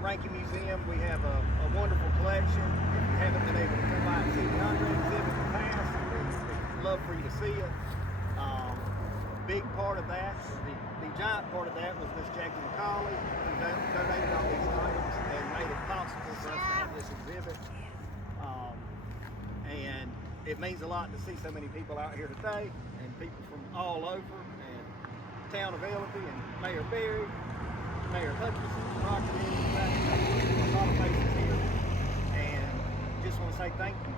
Rankin Museum, we have a wonderful collection. If you haven't been able to come by and see the Andre exhibit in the past, we'd love for you to see it. Big part of that, the giant part of that was Miss Jackie McCauley, who donated all these items and made it possible for us to have this exhibit. And it means a lot to see so many people out here today, and people from all over, and town of Ellerbe, and Mayor Berry, Mayor Hutchinson, Rocky, a lot of faces here, and just want to say thank you.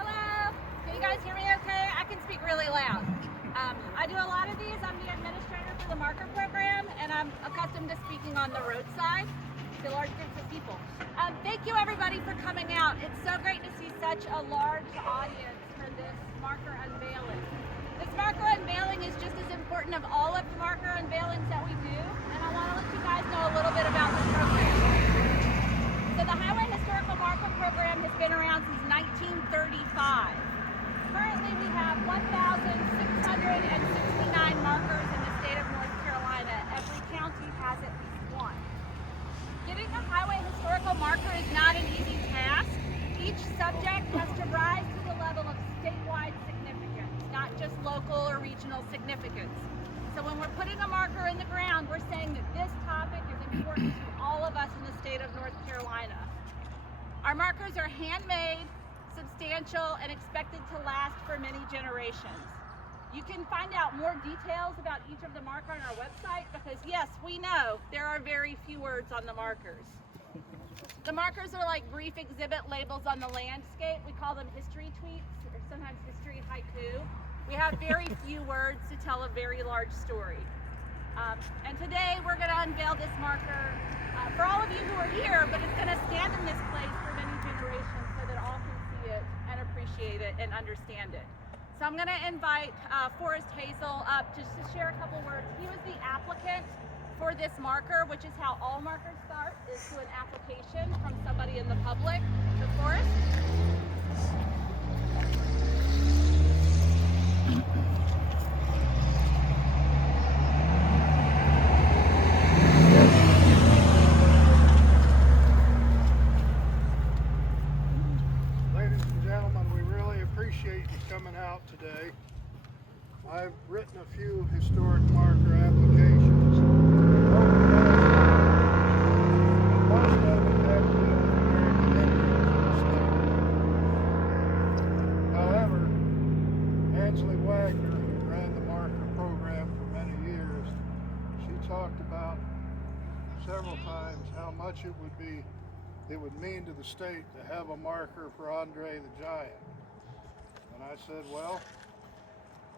Hello, can you guys hear me okay? I can speak really loud. I do a lot of these. I'm the administrator for the marker program, and I'm accustomed to speaking on the roadside to large groups of people. Thank you everybody for coming out. It's so great to see such a large audience for this marker unveiling. This marker unveiling is just as important of all of the marker unveilings that we do, and I want to let you guys know a little bit about the program. So the Highway Historical Marker Program has been around since 1935. Currently we have 1,669 markers in the state of North Carolina. Every county has at least one. Getting a highway historical marker is not an easy task. Each subject has to rise to the level of statewide significance, not just local or regional significance. So when we're putting a marker in the ground, we're saying that this topic is important to all of us in the state of North Carolina. Our markers are handmade, substantial, and expected to last for many generations. You can find out more details about each of the markers on our website because yes, we know there are very few words on the markers. The markers are like brief exhibit labels on the landscape. We call them history tweets or sometimes history haiku. We have very few words to tell a very large story. And today we're going to unveil this marker for all of you who are here, but it's going to stand in this place for many generations so that all can see it and appreciate it and understand it. So I'm going to invite Forrest Hazel up just to share a couple words. He was the applicant for this marker, which is how all markers start, is to an application from somebody in the public. So Forrest? Ladies and gentlemen, we really appreciate you coming out today. I've written a few historic marker applications. Most of them have to do with American Indians in the state. However, Ansley Wagner, who ran the marker program for many years, she talked about several times how much it would mean to the state to have a marker for Andre the Giant. And I said, well,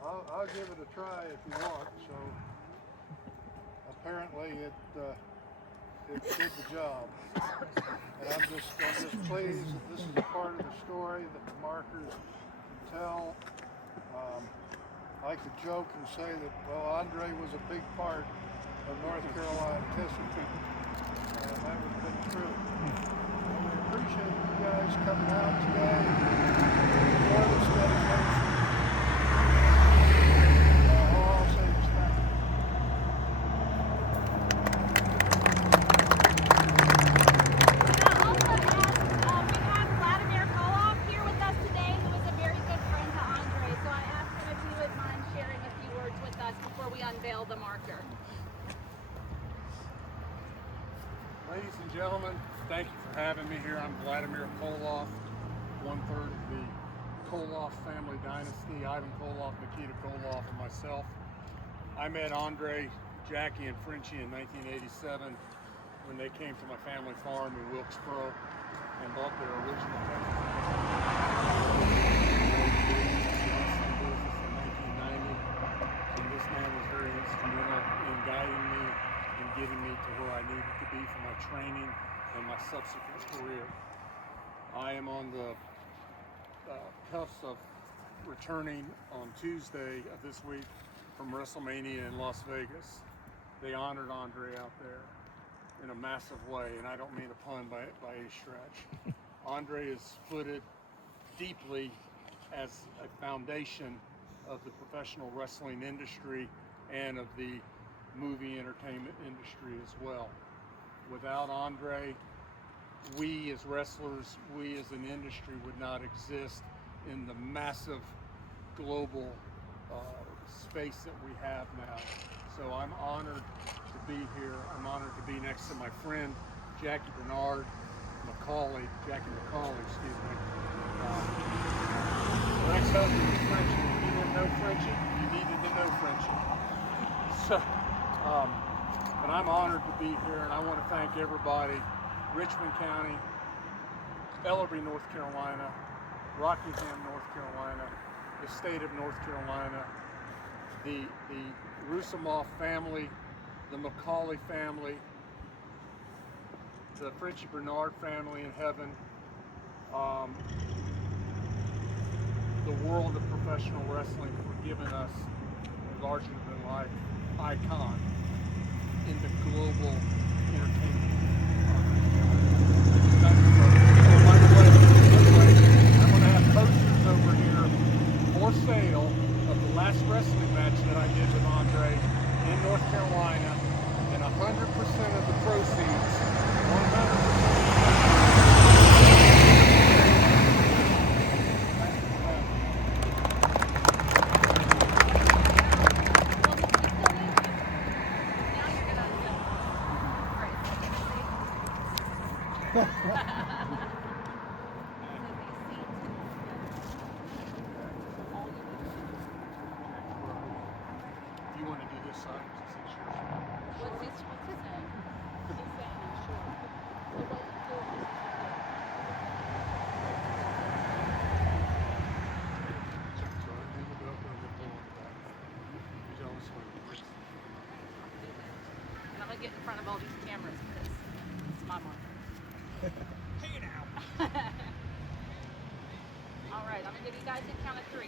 I'll give it a try if you want. So apparently it did the job. And I'm just pleased that this is a part of the story that the markers tell. I could joke and say that, well, Andre was a big part of North Carolina history, and that would have been true. And we appreciate you guys coming out today for this dedication. All I'll say is thank you. We have Vladimir Koloff here with us today, who is a very good friend to Andre. So I asked him if he would mind sharing a few words with us before we unveil the marker. Ladies and gentlemen, thank you for having me here. I'm Vladimir Koloff, one-third of the Koloff family dynasty, Ivan Koloff, Nikita Koloff, and myself. I met Andre, Jackie, and Frenchie in 1987 when they came to my family farm in Wilkesboro and bought their original business in 1990. And this man was very instrumental in guiding me and getting me to where I needed to be for my training and my subsequent career. I am on the cusp of returning on Tuesday of this week from WrestleMania in Las Vegas. They honored Andre out there in a massive way, and I don't mean a pun by any stretch. Andre is footed deeply as a foundation of the professional wrestling industry and of the movie entertainment industry as well. Without Andre, we as wrestlers, we as an industry would not exist in the massive global space that we have now. So I'm honored to be here. I'm honored to be next to my friend Jackie Bernard Macaulay, Jackie Macaulay, excuse me. Her ex-husband was Frenchie. If you didn't know Frenchie, you needed to know Frenchie. So, but I'm honored to be here, and I want to thank everybody, Richmond County, Ellerbe, North Carolina, Rockingham, North Carolina, the state of North Carolina, the Roussimoff family, the Macaulay family, the Frenchie Bernard family in heaven, the world of professional wrestling for giving us a larger-than-life icon in the global entertainment. By the way, I'm going to have posters over here for sale of the last wrestling match that I did with Andre in North Carolina, and 100% of the proceeds, 100%. You want to do this side because it's yours. What's his name? He's saying I'm sure. So what you do? So I think we'll go up and we'll pull on the back. You tell us what it is. And I'm gonna get in front of all these cameras because it's my marker. Hey now. All right, I'm gonna give you guys a count of 3.